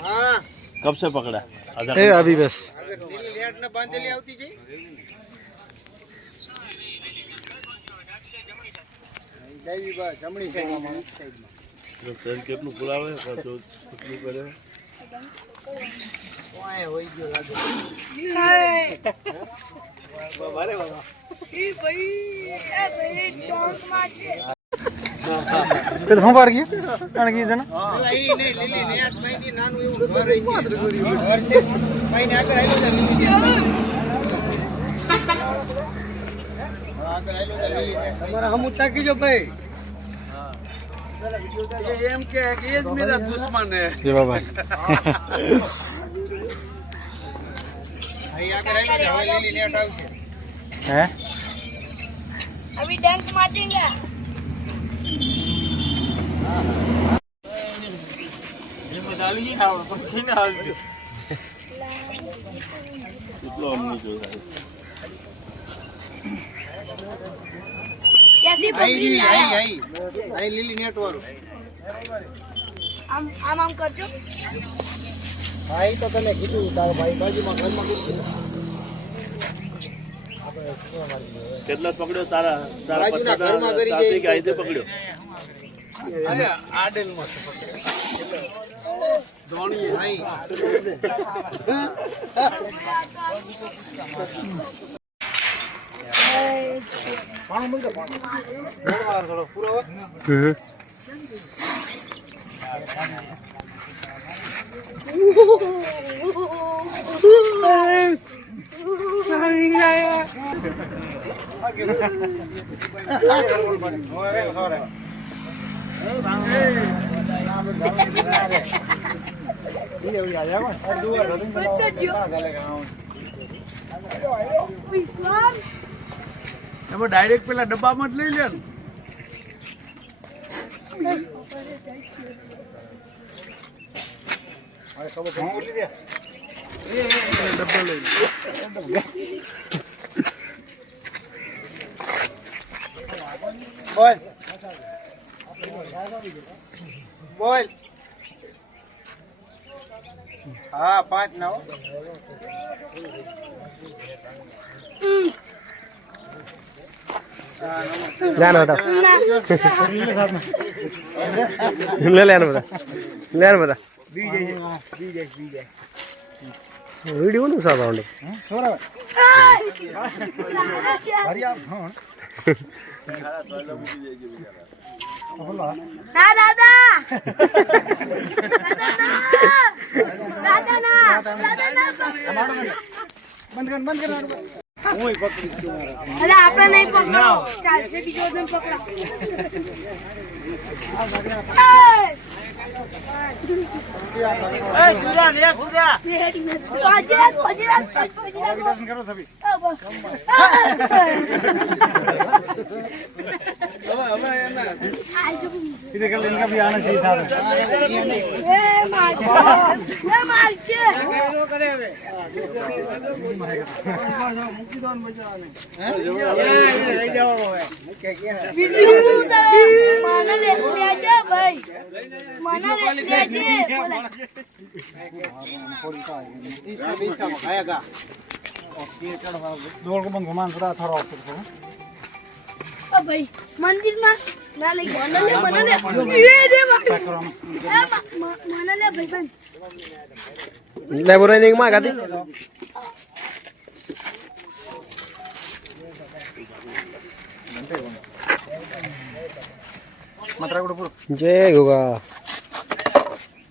हाँ कब से पकड़ा? अभी बस जमणी साइड શરીર કેટલું પુરાવે કેટલું કરે ઓય હોઈ ગયો લાગે બારે બાબા એ ભાઈ ટોંક માં છે તો હું પાર ગયો કારણ કે જના પેલા ઈ નહીં લીલી નેટ માંગી નાનું એવું ઘર છે ઘર છે ભાઈને આગળ આયો છે લીલી આગળ આયો છે લીલી નેટ તમારા હમુ તાકી જો ભાઈ એમ કે એ જ મેરા દુશ્મન હે જે બાબા અહીં આગળ આયો છે હવે લીલી નેટ આવશે હે अभी डंक मारेंगे ये बतावी नहीं खाओ पक्की ना हाल કેટલો અમની જો થાય कैसी आई पकड़ी री लाया आई લીલી નેટ વાળું आम करजो ભાઈ તો તને કીધું તારો ભાઈ બાજુમાં ઘરમાં કીધું કેટલા પકડ્યો તારા તારા બાજુના ઘરમાં કરી તારા જાય કે આઈતે પકડ્યો અરે આડેલ માં ધોણી ભાઈ પાણી મૂકી દે પાણી થોડો થોડો પૂરો એમાં ડાયરેક્ટ પેલા ડબ્બામાં જ લઈ લે ડબ્બો લઈ બોલ બોલ हाँ 5 ना हो લેનો બતા લે લેનો બતા લેનો બતા बीजे वीडियो નું સાબ આવડે छोरा हरिया हां ना दादा दादा ना बंद कर હું પકડી છું अरे आपने नहीं पकड़ा 400 की जोर में पकड़ा ए सुजा ले सुजा दर्शन करो सभी इधर कल इनका भी आना चाहिए साथ खाएगा दौड़ को बंद घुमान थोड़ा थोड़ा भाई मंदिर में ना ले बना ले ये दे बना ले भाई बन લેબોરેનિંગ માં ગાતી मात्रा पूरा જય ગોગા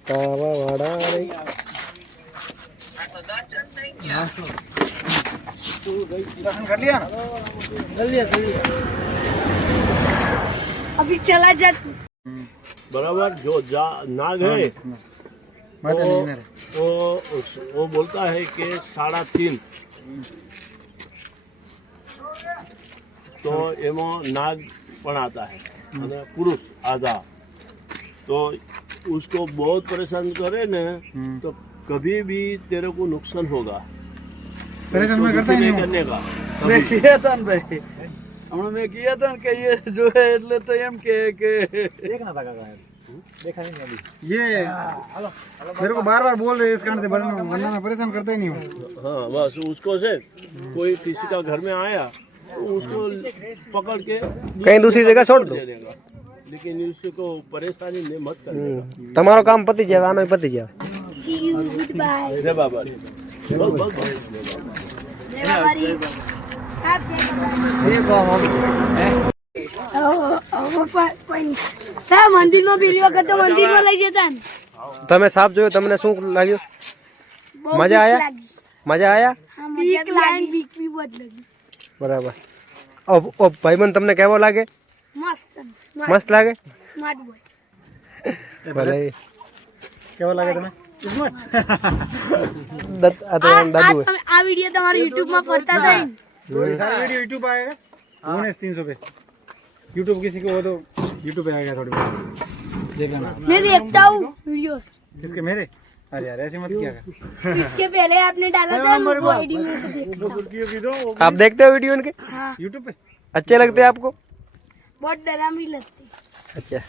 કાવા વાડા રે दर्शन कर लिया ना कर लिया अभी चला जा बराबर जो नाग है वो बोलता है कि 3.5 तो एमो नाग पण आता है અને પુરુષ आधा तो उसको बहुत परेशान करे न तो कभी भी तेरे को नुकसान होगा परेशान में करता ही नहीं करने का मैं किया था न भाई हमने मैं किया था कि ये जो है એટલે તો એમ કે એક ના ટકા ये मेरे को बार बार बोल रहे हैं इस कारण से वरना मैं परेशान करता ही नहीं हूँ। हाँ बस उसको से कोई किसी का घर में आया तो उसको पकड़ के कहीं दूसरी जगह छोड़ दो। दे देगा, लेकिन उसको परेशानी नहीं मत करेगा। તમારો કામ પતી જાય, આનો પતી જાય। See you. Goodbye. जय बाबा रे। बस बस बस। જય બાબારી. સાહેબ જય બાબારી. સાહેબ મંદિરમાં પેલી વખત તો મંદિરમાં લઈ જતા ને તમે સાપ જોયો, તમને શું લાગ્યું? બહુ મજા આયા? લાગી. મજા આયા? બીક લાગી. બીક બી બહુ જ લાગી. બરાબર। ઓ ભાઈબંધ તમને કેવો લાગે? મસ્ત મસ્ત લાગે? Smart boy. ભલે કેવો લાગે તમે? આ તો એમ દાદુ હે। આ વિડિયો તમારા YouTube માં ફરતા થાય ને तो ये सारा वीडियो यूट्यूब पे आएगा 19-300 पे। यूट्यूब किसी को हो तो यूट्यूब पे आएगा थोड़ी बहुत देख लेना। मैं देखता हूँ वीडियोस किसके मेरे? अरे यार ऐसे मत किया कर। इसके पहले आपने डाला था वो आईडी में से देखता हूँ। आप देखते हो वीडियो इनके? हाँ यूट्यूब पे अच्छे लगते हैं आपको? बहुत डरावनी लगती अच्छा।